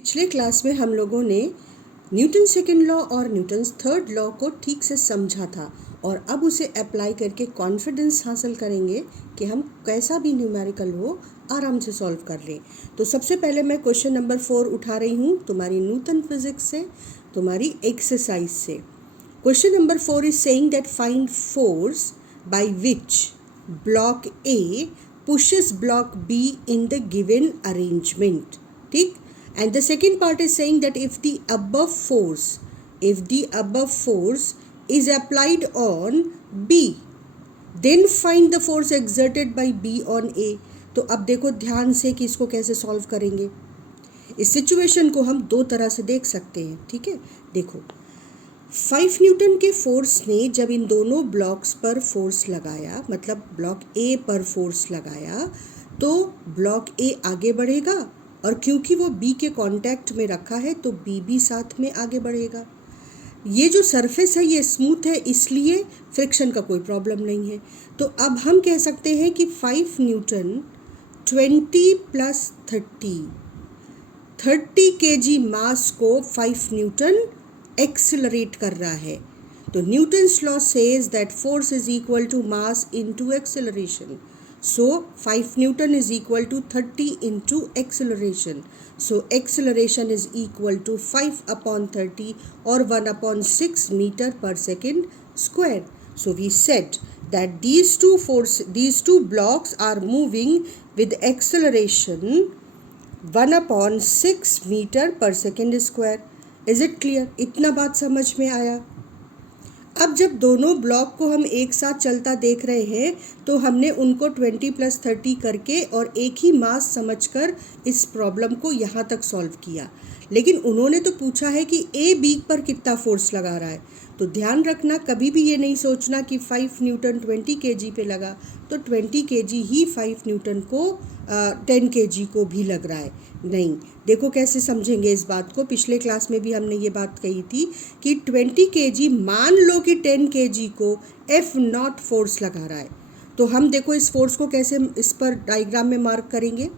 पिछले क्लास में हम लोगों ने न्यूटन सेकेंड लॉ और न्यूटन थर्ड लॉ को ठीक से समझा था और अब उसे अप्लाई करके कॉन्फिडेंस हासिल करेंगे कि हम कैसा भी न्यूमेरिकल हो आराम से सॉल्व कर लें। तो सबसे पहले मैं क्वेश्चन नंबर 4 उठा रही हूँ तुम्हारी न्यूटन फिजिक्स से, तुम्हारी एक्सरसाइज से। Question number 4 is saying that find force by which block A pushes block B in the given arrangement. ठीक? And the second part is saying that if the above force is applied on B, then find the force exerted by B on A. तो अब देखो ध्यान से कि इसको कैसे solve करेंगे। इस सिचुएशन को हम दो तरह से देख सकते हैं। ठीक है, देखो 5 न्यूटन के फोर्स ने जब इन दोनों ब्लॉक्स पर फोर्स लगाया, मतलब ब्लॉक ए पर फोर्स लगाया, तो ब्लॉक ए आगे बढ़ेगा और क्योंकि वो बी के कांटेक्ट में रखा है तो बी भी साथ में आगे बढ़ेगा। ये जो सरफेस है ये स्मूथ है, इसलिए फ्रिक्शन का कोई प्रॉब्लम नहीं है। तो अब हम कह सकते हैं कि 5 न्यूटन 20 प्लस 30 kg मास को 5 न्यूटन एक्सेलरेट कर रहा है। तो Newton's law says that force is equal to mass into acceleration. So 5 newton is equal to 30 into acceleration. So acceleration is equal to 5 upon 30 और 1/6 metre per second square. So we said that these two blocks are moving with acceleration 1/6 metre per second square. Is it clear? इतना बात समझ में आया। अब जब दोनों block को हम एक साथ चलता देख रहे हैं तो हमने उनको 20 प्लस 30 करके और एक ही मास समझकर इस प्रॉब्लम को यहाँ तक सॉल्व किया। लेकिन उन्होंने तो पूछा है कि ए बी पर कितना फोर्स लगा रहा है। तो ध्यान रखना, कभी भी ये नहीं सोचना कि 5 न्यूटन 20 kg पे लगा तो 20 kg ही 5 न्यूटन को 10 kg को भी लग रहा है। नहीं, देखो कैसे समझेंगे इस बात को। पिछले क्लास में भी हमने ये बात कही थी कि 20 kg मान लो कि 10 kg को F0 फोर्स लगा रहा है। तो हम देखो इस फोर्स को कैसे इस पर डायग्राम में मार्क करेंगे।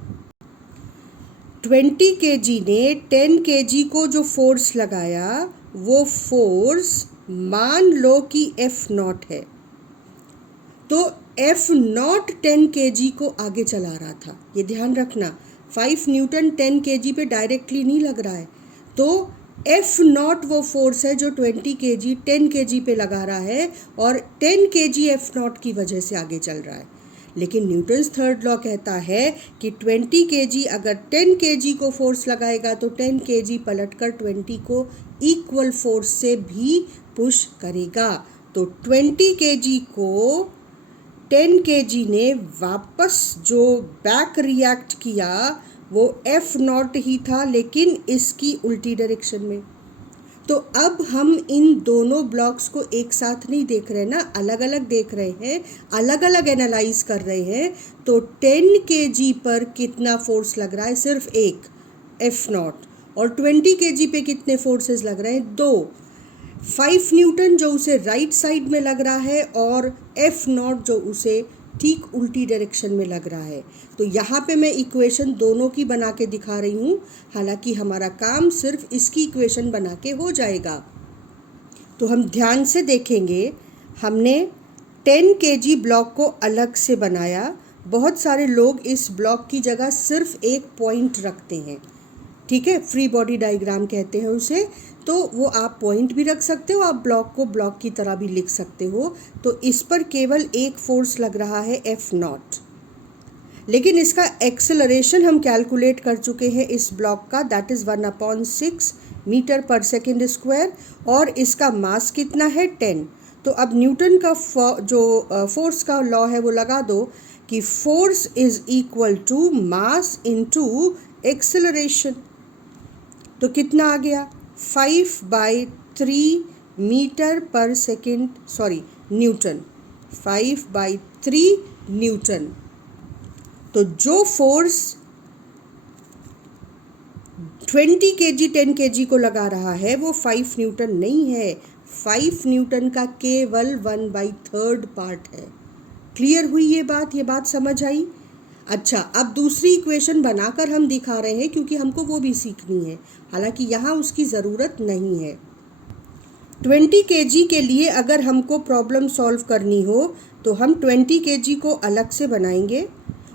20 kg ने 10 kg को जो फोर्स लगाया वो फोर्स मान लो कि F0 है। तो F0 10 kg को आगे चला रहा था। ये ध्यान रखना, 5 न्यूटन 10 kg पे डायरेक्टली नहीं लग रहा है। तो F0 वो फोर्स है जो 20 kg 10 kg पे लगा रहा है और 10 kg F0 की वजह से आगे चल रहा है। लेकिन न्यूटन्स थर्ड लॉ कहता है कि 20 kg अगर 10 kg को फोर्स लगाएगा तो 10 kg पलटकर 20 को इक्वल फोर्स से भी पुश करेगा। तो 20 kg को 10 kg ने वापस जो बैक रिएक्ट किया वो F0 ही था, लेकिन इसकी उल्टी डायरेक्शन में। तो अब हम इन दोनों ब्लॉक्स को एक साथ नहीं देख रहे ना, अलग अलग देख रहे हैं, अलग अलग एनालाइज कर रहे हैं। तो 10 kg पर कितना फोर्स लग रहा है? सिर्फ एक, F0। और 20 kg पे कितने फोर्सेस लग रहे हैं? 2। 5 न्यूटन जो उसे राइट साइड में लग रहा है और F0 जो उसे ठीक उल्टी डायरेक्शन में लग रहा है। तो यहाँ पे मैं इक्वेशन दोनों की बना के दिखा रही हूँ, हालांकि हमारा काम सिर्फ इसकी इक्वेशन बना के हो जाएगा। तो हम ध्यान से देखेंगे, हमने 10 kg ब्लॉक को अलग से बनाया। बहुत सारे लोग इस ब्लॉक की जगह सिर्फ एक पॉइंट रखते हैं। ठीक है, फ्री बॉडी डायग्राम कहते हैं उसे। तो वो आप पॉइंट भी रख सकते हो, आप ब्लॉक को ब्लॉक की तरह भी लिख सकते हो। तो इस पर केवल एक फोर्स लग रहा है F0, लेकिन इसका एक्सेलरेशन हम कैलकुलेट कर चुके हैं इस ब्लॉक का, that is 1/6 metre per second square. और इसका मास कितना है? 10। तो अब न्यूटन का जो फोर्स का लॉ है वो लगा दो कि force is equal to mass into acceleration. तो कितना आ गया? 5/3 metre per second, Newton, 5/3 Newton. तो जो फोर्स 20 kg 10 kg को लगा रहा है वो 5 न्यूटन नहीं है, 5 न्यूटन का केवल 1/3 पार्ट है। क्लियर हुई ये बात समझ आई? अच्छा, अब दूसरी इक्वेशन बनाकर हम दिखा रहे हैं क्योंकि हमको वो भी सीखनी है, हालांकि यहाँ उसकी ज़रूरत नहीं है। 20 kg के लिए अगर हमको प्रॉब्लम सॉल्व करनी हो तो हम 20 kg को अलग से बनाएंगे।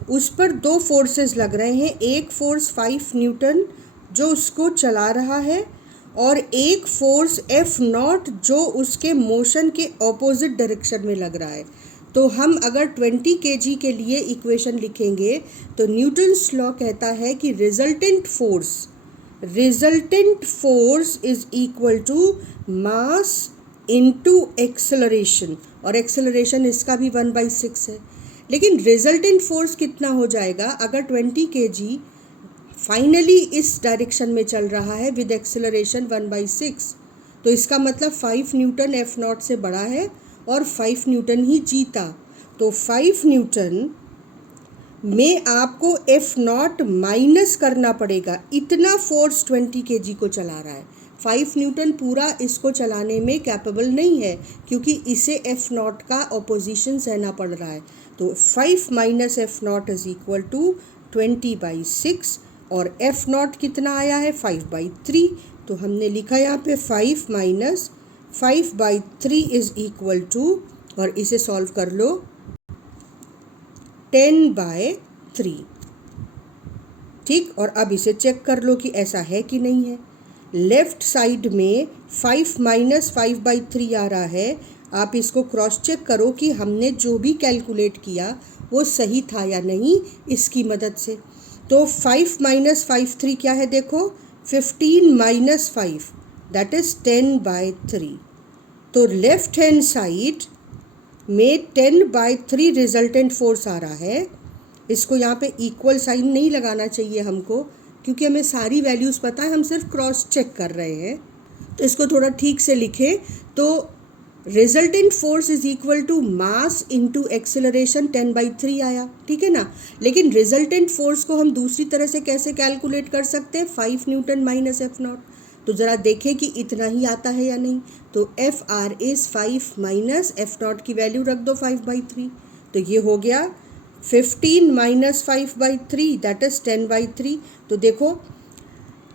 उस पर दो फोर्सेस लग रहे हैं, एक फोर्स 5 न्यूटन जो उसको चला रहा है और एक फोर्स F0 जो उसके मोशन के ऑपोजिट डायरेक्शन में लग रहा है। तो हम अगर 20 kg के लिए इक्वेशन लिखेंगे तो न्यूटन्स लॉ कहता है कि resultant force is equal to mass into acceleration, और एक्सेलरेशन इसका भी 1/6 है। लेकिन रिजल्टेंट फोर्स कितना हो जाएगा अगर 20 kg फाइनली इस डायरेक्शन में चल रहा है विद एक्सेलरेशन 1/6, तो इसका मतलब 5 न्यूटन F0 से बड़ा है और 5 न्यूटन ही जीता। तो 5 न्यूटन में आपको F0 माइनस करना पड़ेगा, इतना फोर्स 20 kg को चला रहा है। 5 न्यूटन पूरा इसको चलाने में कैपेबल नहीं है क्योंकि इसे F0 का ऑपोजिशन सहना पड़ रहा है। तो 5 minus F0 is equal to 20/6 और F0 कितना आया है 5/3। तो हमने लिखा यहाँ पे 5 माइनस 5/3 इज इक्वल टू, और इसे सॉल्व कर लो, 10/3। ठीक, और अब इसे चेक कर लो कि ऐसा है कि नहीं है। लेफ्ट साइड में 5 माइनस 5/3 आ रहा है, आप इसको क्रॉस चेक करो कि हमने जो भी कैलकुलेट किया वो सही था या नहीं इसकी मदद से। तो 5 माइनस 5/3 क्या है देखो, 15 माइनस 5 दैट इज 10/3। तो लेफ्ट हैंड साइड में 10/3 रिजल्टेंट फोर्स आ रहा है। इसको यहाँ पे इक्वल साइन नहीं लगाना चाहिए हमको क्योंकि हमें सारी वैल्यूज़ पता है, हम सिर्फ क्रॉस चेक कर रहे हैं। तो इसको थोड़ा ठीक से लिखें तो resultant force is equal to mass into acceleration 10/3 आया, ठीक है ना। लेकिन रिजल्टेंट फोर्स को हम दूसरी तरह से कैसे कैलकुलेट कर सकते हैं, 5 न्यूटन माइनस F0। तो ज़रा देखें कि इतना ही आता है या नहीं। तो FR इज़ 5 माइनस F0 की वैल्यू रख दो 5/3, तो ये हो गया 15 माइनस 5/3 दैट इज़ 10/3। तो देखो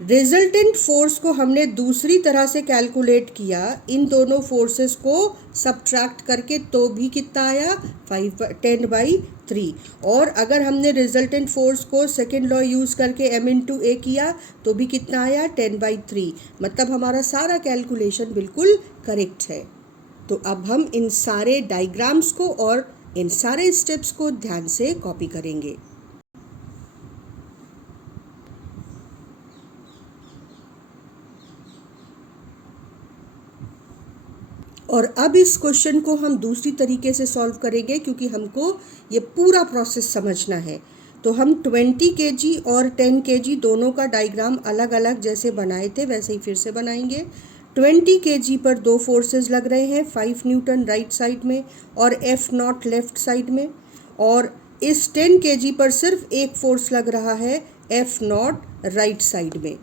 रिजल्टेंट फोर्स को हमने दूसरी तरह से कैलकुलेट किया, इन दोनों फोर्सेस को सब्ट्रैक्ट करके, तो भी कितना आया 10/3। और अगर हमने रिजल्टेंट फोर्स को सेकेंड लॉ यूज़ करके M/A किया तो भी कितना आया 10/3। मतलब हमारा सारा कैलकुलेशन बिल्कुल करेक्ट है। तो अब हम इन सारे डायग्राम्स को और इन सारे स्टेप्स को ध्यान से कॉपी करेंगे। और अब इस क्वेश्चन को हम दूसरी तरीके से सॉल्व करेंगे क्योंकि हमको ये पूरा प्रोसेस समझना है। तो हम 20 kg और 10 kg दोनों का डायग्राम अलग अलग जैसे बनाए थे वैसे ही फिर से बनाएंगे। 20 kg पर दो फोर्सेस लग रहे हैं, 5 न्यूटन राइट साइड में और F0 लेफ्ट साइड में, और इस 10 kg पर सिर्फ एक फोर्स लग रहा है F0 राइट साइड में।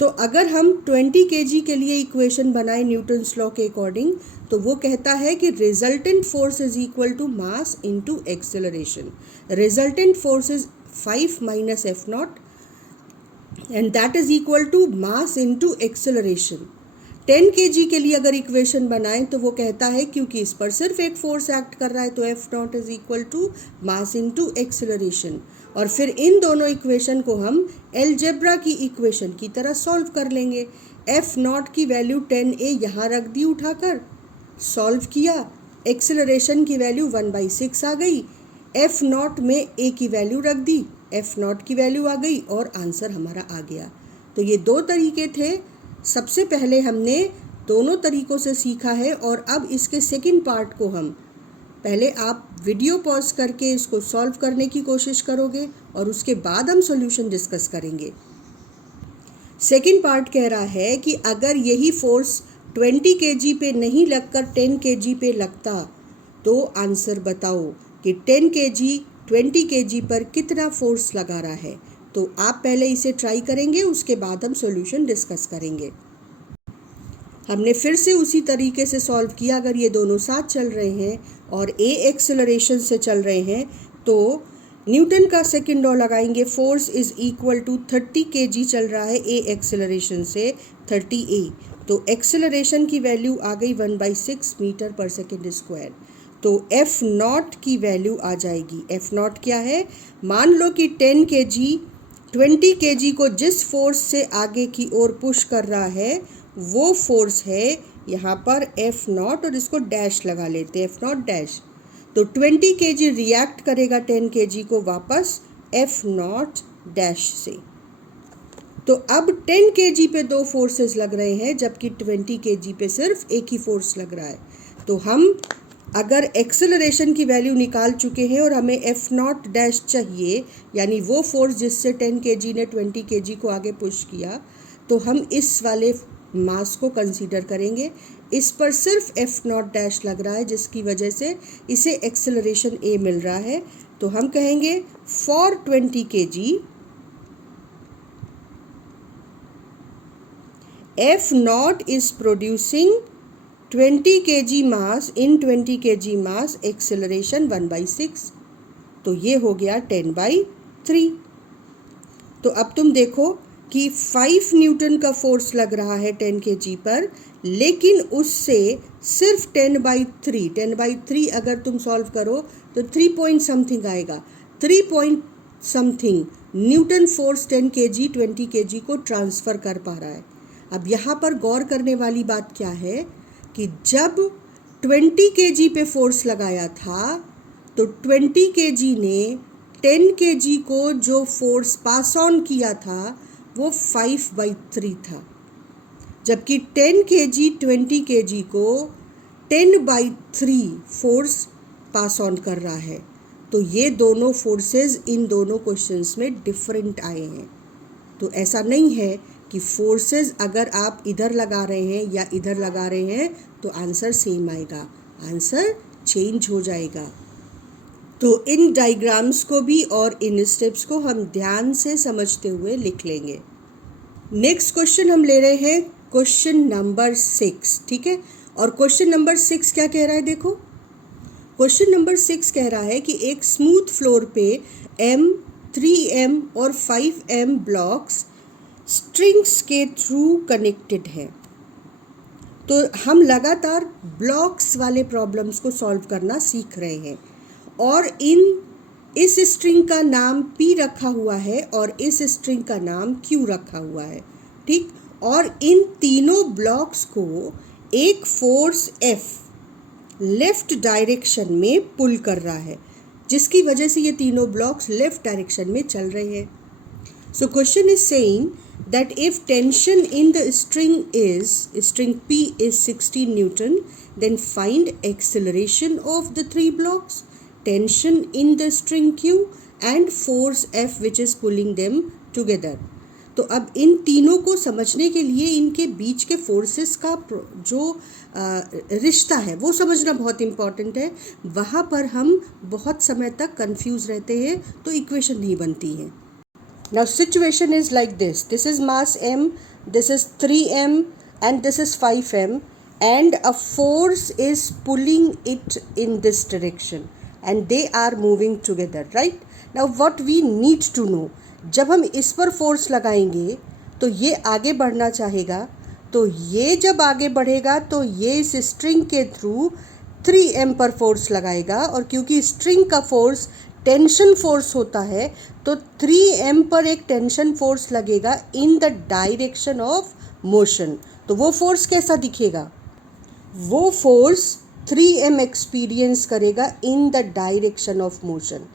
तो अगर हम 20 kg के लिए इक्वेशन बनाएं न्यूटन्स लॉ के अकॉर्डिंग तो वो कहता है कि resultant force is equal to mass into acceleration. Resultant force is 5 minus F0 and that is equal to mass into acceleration. 10 kg के लिए अगर इक्वेशन बनाएं तो वो कहता है क्योंकि इस पर सिर्फ एक फोर्स एक्ट कर रहा है तो F0 is equal to mass into acceleration. और फिर इन दोनों इक्वेशन को हम अलजेब्रा की इक्वेशन की तरह सॉल्व कर लेंगे। F0 की वैल्यू 10A यहाँ रख दी, उठाकर सॉल्व किया, एक्सेलरेशन की वैल्यू 1/6 आ गई, F0 में A की वैल्यू रख दी, F0 की वैल्यू आ गई और आंसर हमारा आ गया। तो ये दो तरीके थे। सबसे पहले हमने दोनों तरीकों से सीखा है और अब इसके सेकंड पार्ट को हम पहले आप वीडियो पॉज करके इसको सॉल्व करने की कोशिश करोगे और उसके बाद हम सॉल्यूशन डिस्कस करेंगे। सेकंड पार्ट कह रहा है कि अगर यही फोर्स 20 kg पे नहीं लगकर 10 kg पे लगता तो आंसर बताओ कि 10 kg 20 kg पर कितना फोर्स लगा रहा है। तो आप पहले इसे ट्राई करेंगे, उसके बाद हम सॉल्यूशन डिस्कस करेंगे। हमने फिर से उसी तरीके से सॉल्व किया। अगर ये दोनों साथ चल रहे हैं और A एक्सेलरेशन से चल रहे हैं तो न्यूटन का सेकंड लॉ लगाएंगे, force is equal to 30 kg चल रहा है ए एक्सेलरेशन से 30 a, तो एक्सेलरेशन की वैल्यू आ गई 1/6 मीटर पर सेकेंड स्क्वायर। तो एफ नॉट की वैल्यू आ जाएगी, एफ नॉट क्या है, मान लो कि 10 kg 20 kg को जिस फोर्स से आगे की ओर पुश कर रहा है वो फोर्स है यहाँ पर एफ नॉट, और इसको डैश लगा लेते हैं, एफ नॉट डैश। तो 20 kg रिएक्ट करेगा 10 kg को वापस एफ नॉट डैश से। तो अब 10 kg पे दो फोर्सेस लग रहे हैं जबकि 20 kg पे सिर्फ एक ही फोर्स लग रहा है। तो हम अगर एक्सेलरेशन की वैल्यू निकाल चुके हैं और हमें एफ नॉट डैश चाहिए, यानी वो फोर्स जिससे 10 kg ने 20 kg को आगे पुश किया, तो हम इस वाले मास को कंसीडर करेंगे। इस पर सिर्फ एफ नॉट डैश लग रहा है जिसकी वजह से इसे एक्सेलरेशन ए मिल रहा है। तो हम कहेंगे for 20 kg F not is producing 20 kg mass in 20 kg mass acceleration 1/6, तो ये हो गया 10/3। तो अब तुम देखो कि 5 न्यूटन का फोर्स लग रहा है 10 kg पर, लेकिन उससे सिर्फ 10/3 अगर तुम सॉल्व करो तो 3 पॉइंट समथिंग आएगा, 3 point something Newton force 10 kg 20 kg को ट्रांसफ़र कर पा रहा है। अब यहाँ पर गौर करने वाली बात क्या है कि जब 20 kg पे फोर्स लगाया था तो 20 kg ने 10 kg को जो फोर्स पास ऑन किया था वो 5/3 था, जबकि 10 kg 20 kg को 10/3 फोर्स पास ऑन कर रहा है। तो ये दोनों फोर्सेस इन दोनों क्वेश्चंस में डिफरेंट आए हैं। तो ऐसा नहीं है कि फोर्सेस अगर आप इधर लगा रहे हैं या इधर लगा रहे हैं तो आंसर सेम आएगा, आंसर चेंज हो जाएगा। तो इन डायग्राम्स को भी और इन स्टेप्स को हम ध्यान से समझते हुए लिख लेंगे। नेक्स्ट क्वेश्चन हम ले रहे हैं क्वेश्चन नंबर 6, ठीक है। और क्वेश्चन नंबर 6 क्या कह रहा है, देखो क्वेश्चन नंबर 6 कह रहा है कि एक स्मूथ फ्लोर पे m, 3m और 5m ब्लॉक्स स्ट्रिंग्स के थ्रू कनेक्टेड है। तो हम लगातार ब्लॉक्स वाले प्रॉब्लम्स को सॉल्व करना सीख रहे हैं और इस स्ट्रिंग का नाम P रखा हुआ है और इस स्ट्रिंग का नाम Q रखा हुआ है, ठीक। और इन तीनों ब्लॉक्स को एक फोर्स F लेफ़्ट डायरेक्शन में पुल कर रहा है, जिसकी वजह से ये तीनों ब्लॉक्स लेफ़्ट डायरेक्शन में चल रहे हैं। So question is saying that if tension in the string P is 16 Newton, then find acceleration of the three blocks, tension in the string Q and force F which is pulling them together. तो अब इन तीनों को समझने के लिए इनके बीच के forces का जो रिश्ता है वो समझना बहुत इम्पॉर्टेंट है। वहाँ पर हम बहुत समय तक कंफ्यूज रहते हैं तो इक्वेशन नहीं बनती है। Now situation is like this. This is mass m, this is 3m and this is 5m, and a force is pulling it in this direction and they are moving together, right? Now what we need to know, जब हम इस पर force लगाएंगे तो ये आगे बढ़ना चाहेगा, तो ये जब आगे बढ़ेगा तो ये इस स्ट्रिंग के थ्रू 3m पर फोर्स लगाएगा, और क्योंकि स्ट्रिंग का फोर्स टेंशन फोर्स होता है तो 3m पर एक टेंशन फोर्स लगेगा इन द डायरेक्शन ऑफ मोशन। तो वो फोर्स कैसा दिखेगा, वो फोर्स 3m एक्सपीरियंस करेगा इन द डायरेक्शन ऑफ मोशन,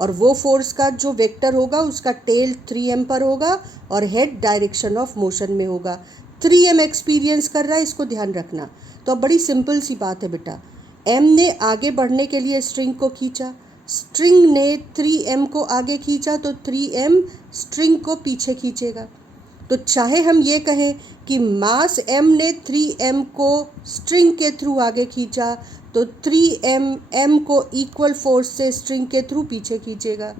और वो फोर्स का जो वेक्टर होगा उसका टेल 3m पर होगा और हेड डायरेक्शन ऑफ मोशन में होगा। 3m एक्सपीरियंस कर रहा है, इसको ध्यान रखना। तो अब बड़ी सिंपल सी बात है बेटा, m ने आगे बढ़ने के लिए स्ट्रिंग को खींचा, स्ट्रिंग ने 3m को आगे खींचा, तो 3m स्ट्रिंग को पीछे खींचेगा। तो चाहे हम ये कहें कि मास m ने 3m को स्ट्रिंग के थ्रू आगे खींचा, तो 3m m को इक्वल फोर्स से स्ट्रिंग के थ्रू पीछे खींचेगा,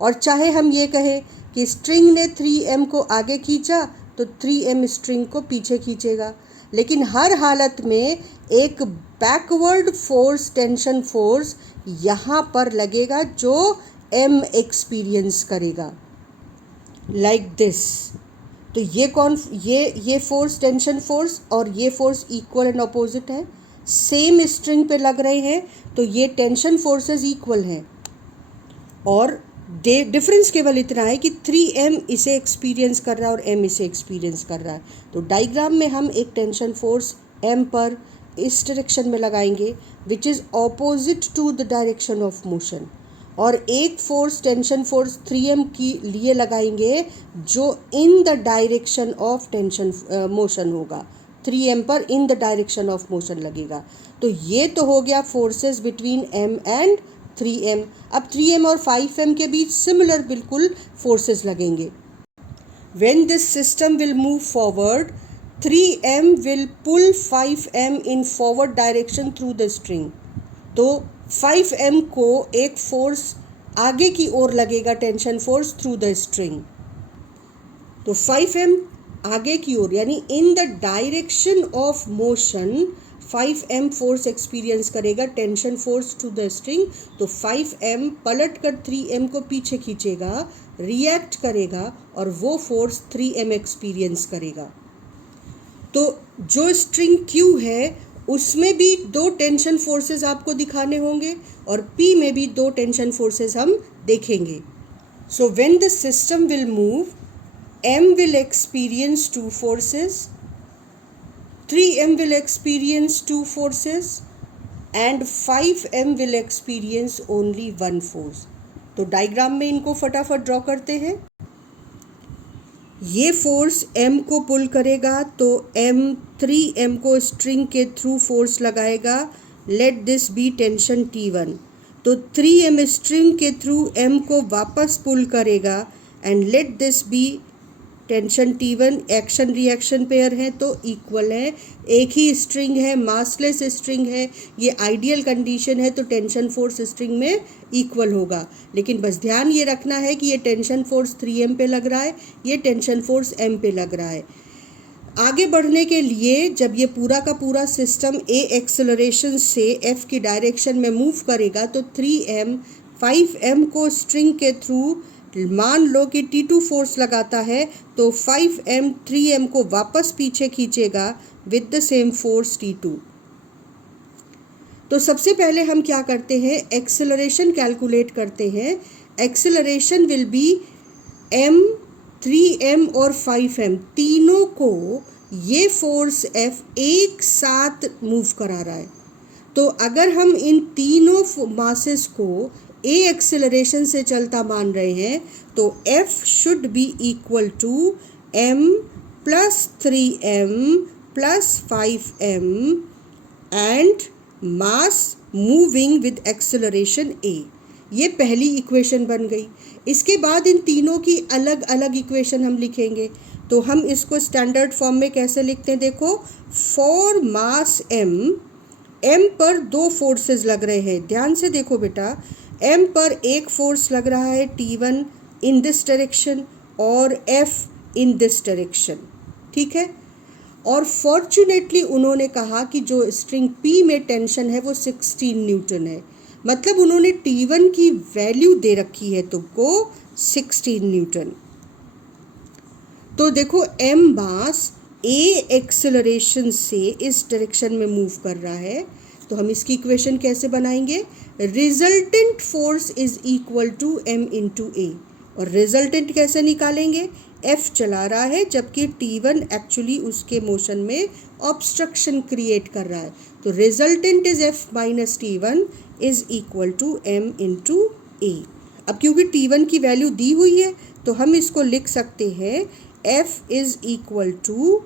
और चाहे हम ये कहें कि स्ट्रिंग ने 3m को आगे खींचा तो 3m स्ट्रिंग को पीछे खींचेगा। लेकिन हर हालत में एक बैकवर्ड फोर्स, टेंशन फोर्स यहाँ पर लगेगा जो m एक्सपीरियंस करेगा, लाइक दिस। तो ये फोर्स, टेंशन फोर्स और ये फोर्स इक्वल एंड अपोजिट है, सेम स्ट्रिंग पे लग रहे हैं, तो ये टेंशन फोर्सेस इक्वल हैं। और डिफरेंस केवल इतना है कि 3m इसे एक्सपीरियंस कर रहा है और m इसे एक्सपीरियंस कर रहा है। तो डायग्राम में हम एक टेंशन फोर्स m पर इस डायरेक्शन में लगाएंगे which is opposite to the direction of motion, और एक फोर्स, टेंशन फोर्स 3m की लिए लगाएंगे जो इन the direction of tension motion होगा, 3m पर इन द डायरेक्शन ऑफ मोशन लगेगा। तो ये तो हो गया forces between m and 3m। अब 3m और 5m के बीच सिमिलर बिल्कुल फोर्सेस लगेंगे। When this system will move forward, 3m will pull 5m in forward direction through the string। तो 5m को एक फोर्स आगे की ओर लगेगा, tension force through the string. तो 5m आगे की ओर यानी in the direction of motion 5m force experience करेगा, tension force to the string. तो 5m पलट कर 3m को पीछे खींचेगा, रिएक्ट करेगा और वो फोर्स 3m एक्सपीरियंस करेगा। तो जो स्ट्रिंग Q है उसमें भी दो टेंशन फोर्सेस आपको दिखाने होंगे और P में भी दो टेंशन फोर्सेस हम देखेंगे। So when the system will move, M will experience two forces, 3m will experience two forces and 5m will experience only one force। तो डायग्राम में इनको फटाफट ड्रॉ करते हैं। ये फोर्स m को पुल करेगा तो m 3m को स्ट्रिंग के थ्रू फोर्स लगाएगा, let this be tension T1। तो 3m स्ट्रिंग के थ्रू m को वापस पुल करेगा and let this be tension T1। Action reaction pair है तो इक्वल है, एक ही स्ट्रिंग है, मासलेस स्ट्रिंग है, ये आइडियल कंडीशन है तो टेंशन फोर्स स्ट्रिंग में इक्वल होगा। लेकिन बस ध्यान ये रखना है कि ये टेंशन फोर्स 3m पे लग रहा है, ये टेंशन फोर्स m पे लग रहा है। आगे बढ़ने के लिए जब ये पूरा का पूरा सिस्टम a एक्सेलरेशन से f की डायरेक्शन में मूव करेगा तो 3m 5m को स्ट्रिंग के थ्रू मान लो कि T2 फोर्स लगाता है तो 5m 3m को वापस पीछे खींचेगा with the same force T2। तो सबसे पहले हम क्या करते हैं, एक्सेलरेशन कैलकुलेट करते हैं। Acceleration will be m, 3m और 5m तीनों को ये फोर्स F एक साथ मूव करा रहा है। तो अगर हम इन तीनों मासेस को a एक्सेलरेशन से चलता मान रहे हैं तो F should be equal to m plus 3m plus 5m and mass moving with acceleration a। ये पहली इक्वेशन बन गई। इसके बाद इन तीनों की अलग अलग इक्वेशन हम लिखेंगे। तो हम इसको स्टैंडर्ड फॉर्म में कैसे लिखते हैं, देखो, फॉर मास m पर दो फोर्सेस लग रहे हैं। ध्यान से देखो बेटा, m पर एक फोर्स लग रहा है T1 इन दिस डायरेक्शन और F इन दिस डायरेक्शन, ठीक है। और फॉर्चुनेटली उन्होंने कहा कि जो स्ट्रिंग P में टेंशन है वो 16 न्यूटन है, मतलब उन्होंने T1 की वैल्यू दे रखी है तुमको 16 न्यूटन। तो देखो m मास a एक्सेलरेशन से इस डायरेक्शन में मूव कर रहा है, तो हम इसकी इक्वेशन कैसे बनाएंगे, resultant force is equal to m into a। और रिजल्टेंट कैसे निकालेंगे, f चला रहा है जबकि T1 एक्चुअली उसके मोशन में ऑब्स्ट्रक्शन क्रिएट कर रहा है, तो resultant is f minus T1 is equal to m into a। अब क्योंकि T1 की वैल्यू दी हुई है तो हम इसको लिख सकते हैं f is equal to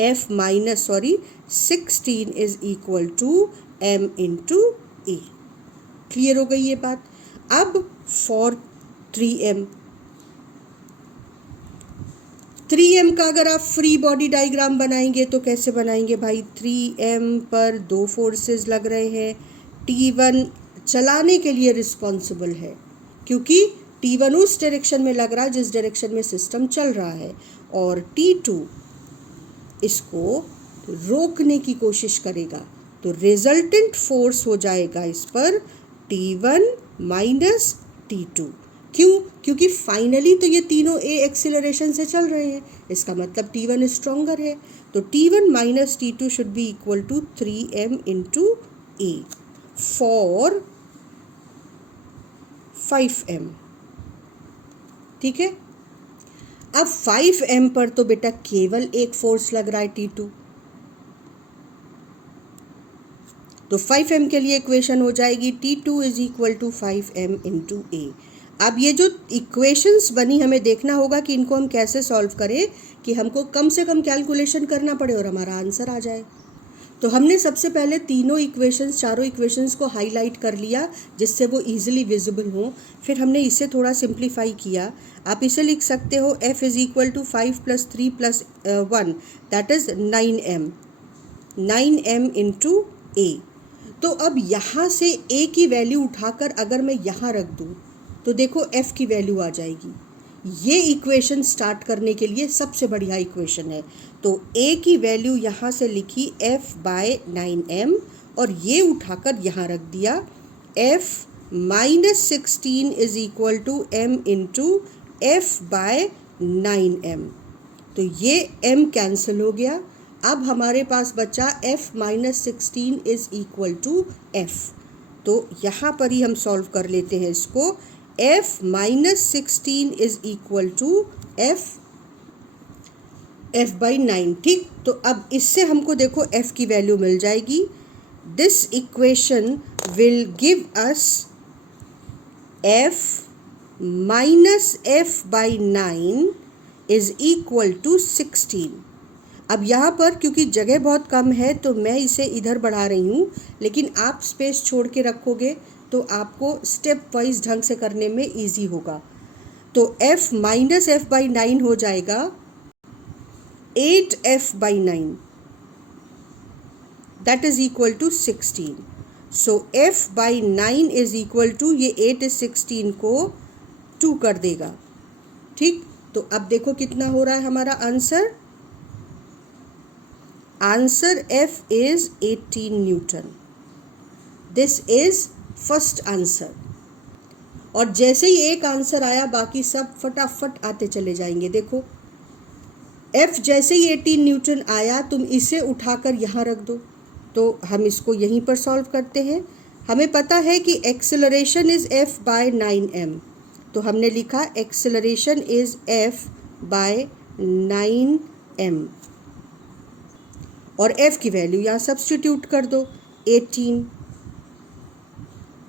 f minus 16 is equal to m into a। Clear हो गई ये बात। अब फॉर 3m का अगर आप फ्री बॉडी डायग्राम बनाएंगे तो कैसे बनाएंगे भाई, 3m पर दो फोर्सेस लग रहे हैं। T1 चलाने के लिए रिस्पॉन्सिबल है क्योंकि T1 उस डायरेक्शन में लग रहा है जिस डायरेक्शन में सिस्टम चल रहा है, और T2 इसको रोकने की कोशिश करेगा। तो रिजल्टेंट फोर्स हो जाएगा इस पर T1 माइनस T2। क्यों? क्योंकि फाइनली तो ये तीनों ए एक्सिलरेशन से चल रहे हैं, इसका मतलब T1 स्ट्रॉन्गर है। तो T1 minus T2 should be equal to 3m into A for 5m। ठीक है, अब 5m पर तो बेटा केवल एक फोर्स लग रहा है T2, तो 5m के लिए इक्वेशन हो जाएगी T2 is equal to 5m into A. अब ये जो इक्वेशंस बनी हमें देखना होगा कि इनको हम कैसे सॉल्व करें कि हमको कम से कम कैलकुलेशन करना पड़े और हमारा आंसर आ जाए। तो हमने सबसे पहले तीनों इक्वेशंस, चारों इक्वेशंस को हाईलाइट कर लिया जिससे वो इजीली विजिबल हो। फिर हमने इसे थोड़ा सिंप्लीफाई किया। आप इसे लिख सकते हो f is equal to 5 plus 3 plus 1 that is 9m into A. तो अब यहाँ से a की वैल्यू उठाकर अगर मैं यहाँ रख दूँ तो देखो f की वैल्यू आ जाएगी। ये इक्वेशन स्टार्ट करने के लिए सबसे बढ़िया इक्वेशन है। तो a की वैल्यू यहाँ से लिखी f बाय 9m और ये उठाकर यहाँ रख दिया f minus 16 is equal to m into F by 9m। तो ये m कैंसिल हो गया। अब हमारे पास बचा f minus 16 is equal to f। तो यहाँ पर ही हम सॉल्व कर लेते हैं इसको। f minus 16 is equal to f by 9। ठीक, तो अब इससे हमको देखो f की वैल्यू मिल जाएगी। This equation will give us f minus f by 9 is equal to 16। अब यहाँ पर क्योंकि जगह बहुत कम है तो मैं इसे इधर बढ़ा रही हूँ, लेकिन आप स्पेस छोड़ के रखोगे तो आपको स्टेप वाइज ढंग से करने में इजी होगा। तो f माइनस एफ बाई 9 हो जाएगा 8f by 9 that is equal to 16। So f by 9 is equal to, ये 8 इज 16 को 2 कर देगा। ठीक, तो अब देखो कितना हो रहा है हमारा answer. Answer f is 18 Newton. This is first answer. और जैसे ही एक आंसर आया बाकी सब फटाफट आते चले जाएंगे। देखो f जैसे ही 18 न्यूटन आया तुम इसे उठाकर यहाँ रख दो, तो हम इसको यहीं पर सॉल्व करते हैं। हमें पता है कि acceleration is f bye 9m, तो हमने लिखा acceleration is f bye 9m और f की वैल्यू यहाँ सब्स्टिट्यूट कर दो 18।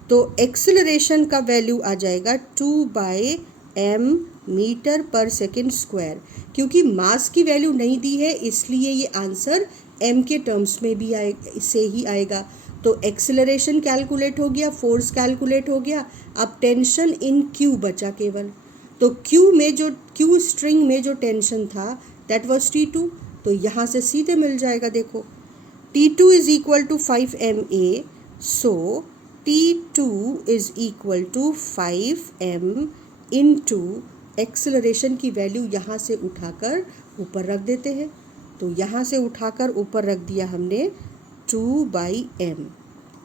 तो एक्सेलरेशन का वैल्यू आ जाएगा 2 by m metre per second square. क्योंकि मास की वैल्यू नहीं दी है इसलिए ये आंसर m के टर्म्स में भी से ही आएगा। तो एक्सेलरेशन कैलकुलेट हो गया, फोर्स कैलकुलेट हो गया। अब टेंशन इन q बचा केवल। तो q स्ट्रिंग में जो टेंशन था दैट वाज T2, तो यहाँ से सीधे मिल जाएगा। देखो T2 is equal to 5ma, so T2 is equal to 5m into acceleration की वैल्यू यहाँ से उठाकर ऊपर रख देते हैं। तो यहाँ से उठाकर ऊपर रख दिया हमने 2 बाई m,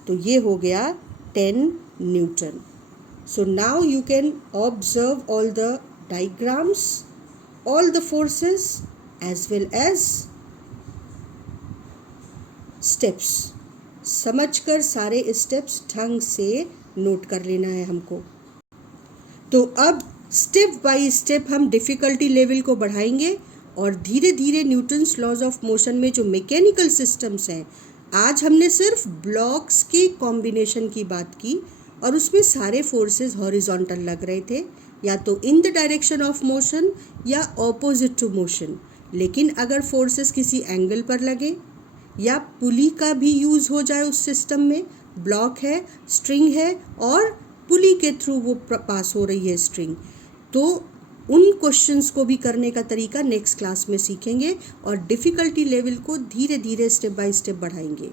तो ये हो गया 10 Newton. So now you can observe all the diagrams, all the forces as well as steps। समझकर सारे स्टेप्स ढंग से नोट कर लेना है हमको। तो अब स्टेप बाय स्टेप हम डिफ़िकल्टी लेवल को बढ़ाएंगे और धीरे धीरे न्यूटन्स लॉज ऑफ मोशन में जो मैकेनिकल सिस्टम्स हैं, आज हमने सिर्फ ब्लॉक्स के कॉम्बिनेशन की बात की और उसमें सारे फोर्सेस हॉरिजॉन्टल लग रहे थे, या तो इन द डायरेक्शन ऑफ मोशन या ऑपोजिट टू मोशन। लेकिन अगर फोर्सेस किसी एंगल पर लगे या पुली का भी यूज़ हो जाए उस सिस्टम में, ब्लॉक है, स्ट्रिंग है और पुली के थ्रू वो पास हो रही है स्ट्रिंग, तो उन क्वेश्चंस को भी करने का तरीका नेक्स्ट क्लास में सीखेंगे और डिफ़िकल्टी लेवल को धीरे धीरे स्टेप बाय स्टेप बढ़ाएंगे।